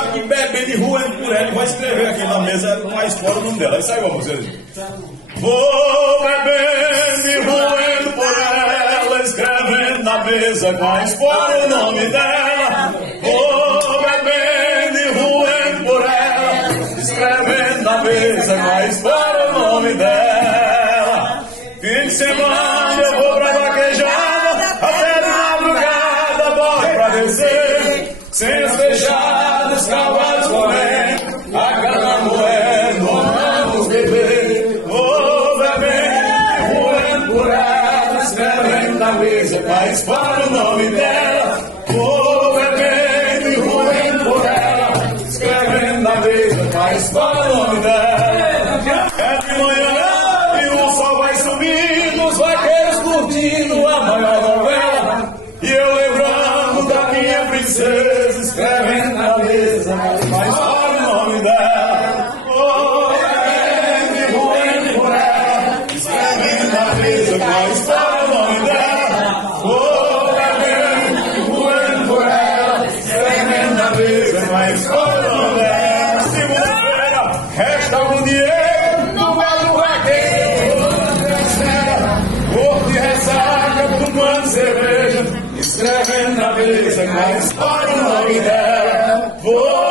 sabe que bebendo e ruendo por ela, vai escrever aqui na mesa mais fora o nome dela. Isso aí, vocês. Vou bebendo e ruendo por ela, escrevendo na mesa mais fora o nome dela. Vou bebendo e ruendo por ela, escrevendo na mesa mais fora o nome dela. Fim de semana eu vou pra vaquejada, até de madrugada, bora pra descer. Cenas fechadas, cavalos correndo, a cana moendo, vamos beber. Vou bebendo, ruendo por ela, escrevendo na mesa, faz para o nome dela. Vou bebendo e ruendo por ela, escrevendo na mesa, faz para o nome dela. É de manhã e o sol vai subindo, os vaqueiros curtindo a maior novela. E eu lembrando da minha princesa, escrevendo na mesa, mas para o nome dela. Vou bebendo e ruendo por ela, escrevendo na mesa, mas para o nome dela. Vou bebendo e ruendo por ela, escrevendo na mesa, mas para o nome dela. Segunda-feira, resta algum dinheiro no bar do vaqueiro, corpo de ressaca, tomando cerveja, escrevendo na mesa, mas para o nome dela. Vou